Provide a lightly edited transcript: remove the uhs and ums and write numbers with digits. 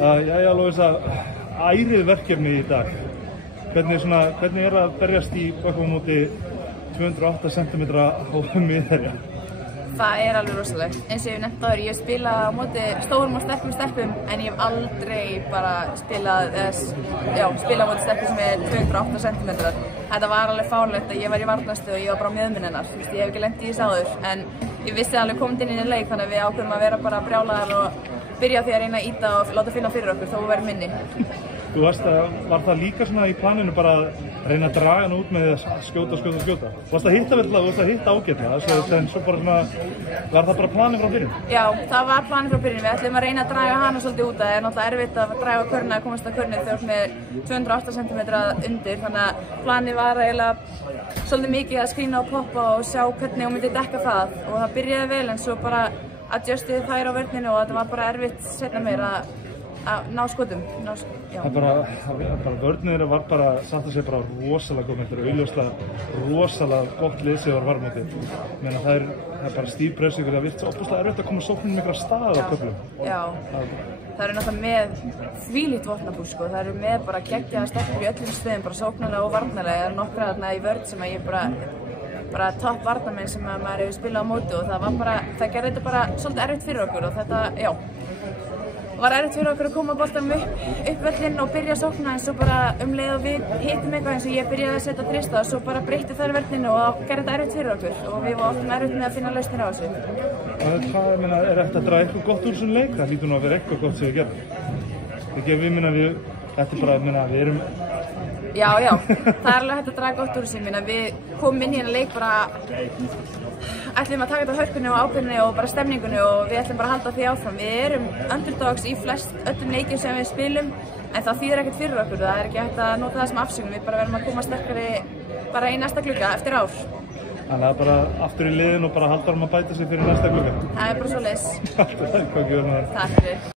Jæja, Lovísa, ærið verkefni í dag. Hvernig að berjast í bökkum móti 208 cm á miðherja? Það alveg rosalegt. Eins og ég hef nefnt áður, ég hef spilað á móti stórum og sterkum stelpum en ég hef aldrei bara spilað á móti stelpum sem 208 cm. Þetta var alveg fárlegt að ég var í varnarstöðu og ég var bara á miðjuminn hennar. Ég hef ekki lent í þessu áður en ég vissi alveg komið inn í leik þannig að við ákveðum að vera bara brjálaðar og byrja á því að reyna að ýta og láta finna fyrir okkur þó við verðum minni. Var það líka svona í planinu bara að reyna að draga hann út með að skjóta? Varst að hitta vel, þú varst að hitta ágætlega, en svo bara svona, var það bara planið frá byrjun? Já, það var planið frá byrjun. Við ætlum að reyna að draga hana svolítið út. Það náttúrulega erfitt að draga körna að komast að körnið þegar með 208 cm undir, þannig að planið var eiginlega svolítið mikið að skrína og poppa og sjá hvernig hún myndi dekka það og það byrjaði vel en svo bara adjustið þær á vörninu og þetta var bara erfitt seinna meir að ná skotum. Vörnir var bara, satt að segja bara rosalega góð, þetta auðvitað rosalega gott lið sem var varmóti. Það er bara stíf pressu ykkur, það virðist svo opaslega erfitt að koma sóknum ykkur að stað á köflum. Já, það eru náttúrulega með þvílíkt vopnabúr sko, það eru með bara geggjaðar stelpur í öllum stöðum, bara sóknarlega og varnarlega. Það eru nokkra þarna í vörn sem að ég bara topp varnarmenn sem að maður hefur spilað á móti og það gerði þetta bara svolítið erfitt fyrir okkur og þetta, var erfitt fyrir okkur að koma boltanum upp völlinn og byrja að sókna en svo bara leið og við hittum eitthvað eins og ég byrjaði að setja þrista og svo bara breytti þær vörninu og gerði þetta erfitt fyrir okkur og við áttum erfitt með að finna lausnir á þessu. Er eftir að draga eitthvað gott úr þessum leik? Það hlýtur nú að vera eitthvað gott sem við gerðum. Við erum... Já, það alveg hægt að draga gott úr þessu. Við komum inn í hérna leik bara ætlum að taka þetta á hörkunni og ákveðinni og bara stemningunni og við ætlum bara að halda því áfram. Við erum underdogs í öllum leikjum sem við spilum en það þýðir ekkert fyrir okkur. Það ekki hægt að nota það sem afsökun. Við bara verðum að koma sterkari bara í næsta glugga eftir ár. Þannig að bara aftur í liðin og bara halda að bæta sig fyrir næsta glugga. Það bara svoleiðis. Takk fyrir. Takk fyrir.